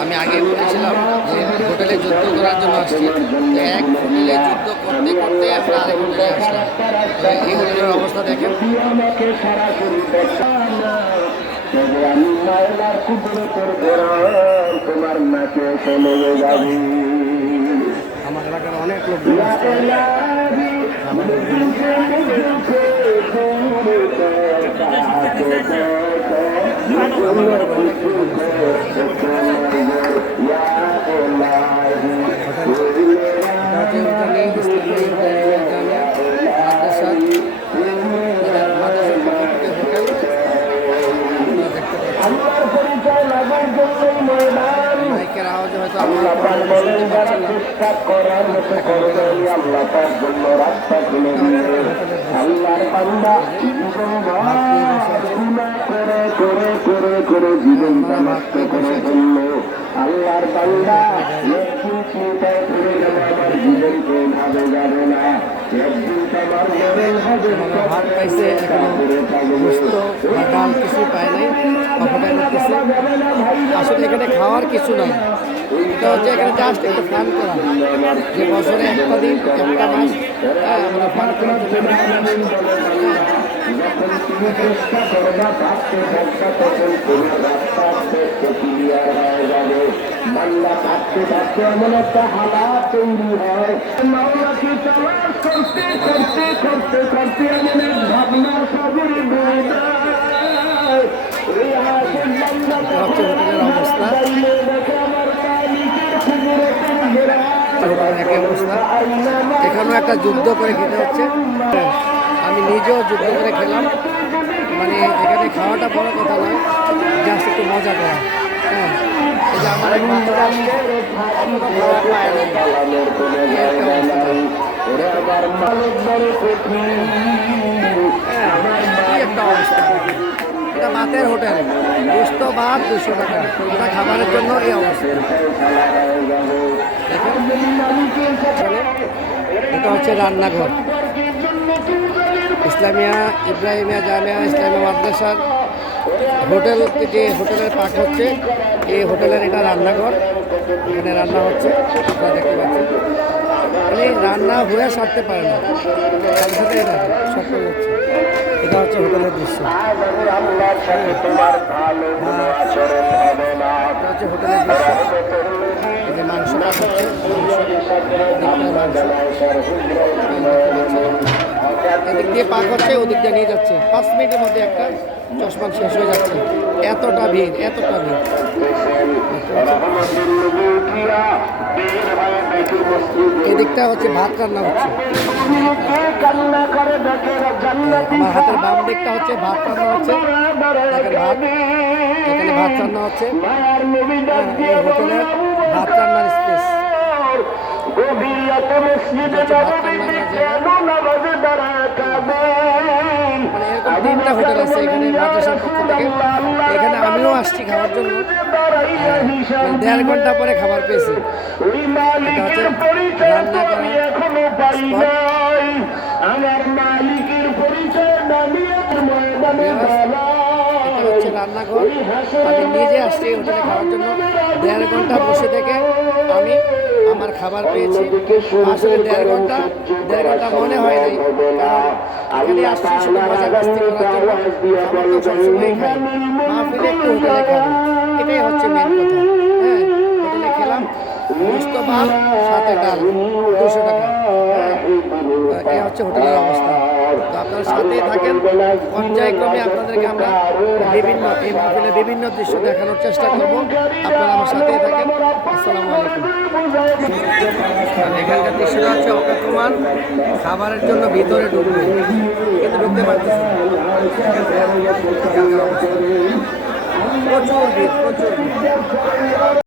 আমি আগে বলেছিলাম যে হোটেলে যুদ্ধ করার জন্য আসছি, এক হোটেলে যুদ্ধ করতে করতে আমরা আরেক হোটেলে আসলাম। এই হোটেলের অবস্থা দেখেন। আমার এলাকার অনেক লোক মাইকের আওয়াজ হয়তো করে জীবনটা নষ্ট করে ফেললো। আল্লাহর বান্দা একদিন চিন্তায় করে গেল আমার জীবনকে ভাবে যাবে না, একদিন আমার মরণ হবে। ভাত পাইছে, ডাল কিছু পায় নাই, অপেক্ষা করতেছে। আসলে এখানে খাওয়ার কিছু নাই, এটা হচ্ছে এখানে জাস্ট একটু ফান করা, যে বছরে একটা দিন একটা মাস আমরা ফান করা। যখন তুমি চেষ্টা করবা থাকতে থাকতে তখন তুমি রাস্তা ক্লিয়ার হয়ে যাবে। বাংলা থাকতে থাকতে এমন একটা হালাত তৈরি হয়, মাওলাকে তালাশ করতে করতে করতে করতে এমন এক ভাবনার সবরই এখানেও একটা যুদ্ধ করে খেতে হচ্ছে। আমি নিজেও যুদ্ধ করে খেলাম, মানে এখানে খাওয়াটা বড় কথা নয়, জাস্ট একটু মজা করা। হ্যাঁ, এই যে আমার একটা অবস্থা। এটা ভাতের হোটেল, গোস্ত ভাত 200 টাকা, এটা খাবারের জন্য এই অবস্থা। এটা হচ্ছে রান্নাঘর, ইসলামিয়া ইব্রাহিমিয়া জামিয়া ইসলামিয়া মাদ্রাসার হোটেল, যে হোটেলের পাক হচ্ছে এই হোটেলের এটা রান্নাঘর। এখানে রান্না হচ্ছে, আপনারা দেখতে পাচ্ছেন। মানে রান্না হয়ে সারতে পারে না, সাথে সাথে এটা সব করে যাচ্ছে। এটা হচ্ছে হোটেলের দৃশ্য, এটা হচ্ছে হোটেলের দৃশ্য। এই যে মাংস পাক হচ্ছে, এদিক দিয়ে পাক হচ্ছে, ওদিক দিয়ে নিয়ে যাচ্ছে। 5 মিনিটের মধ্যে একটা চশমা শেষ হয়ে যাচ্ছে, এতটা ভিড়, এতটা ভিড়। এদিকটা হচ্ছে ভাত রান্না হচ্ছে, আমার হাতের বাম দিকটা হচ্ছে ভাত রান্না হচ্ছে। ভাত, এখানে ভাত রান্না হচ্ছে, এই হোটেলের ভাত রান্নার স্পেস। তিনটা হোটেল আছে এখানে মাদ্রাসার পক্ষ থেকে। এখানে আমিও আসছি খাওয়ার জন্য, 1.5 ঘন্টা পরে খাবার পেয়েছি। এটা হচ্ছে রান্না করা হচ্ছে রান্নাঘর। আমি নিজে আসছি হোটেলে খাওয়ার জন্য, 1.5 ঘন্টা বসে থেকে আমি আমার খাবার পেয়েছি। আসলে 1.5 ঘন্টা মনে হয় নাই, এখানে আসছি শুধু মজা মাস্তি করার জন্য। খাবার তো সবসময় খাই, মাহফিলে একটু হোটেলে খাবো, এটাই হচ্ছে মেন কথা। হ্যাঁ, হোটেলে খেলাম, গোস্ত ভাত সাথে ডাল 200 টাকা। এই হচ্ছে হোটেলের অবস্থা। তো আপনারা সাথেই থাকেন, পর্যায়ক্রমে আপনাদেরকে আমরা এই মাহফিলের বিভিন্ন দৃশ্য দেখানোর চেষ্টা করব। আপনারা আমার সাথেই থাকেন। আসসালামু আলাইকুম। এখানকার দৃশ্যটা হচ্ছে অপেক্ষমান, খাবারের জন্য ভিতরে ঢুকবে কিন্তু ঢুকতে পারতেছে না। প্রচুর ভিড়, প্রচুর ভিড়।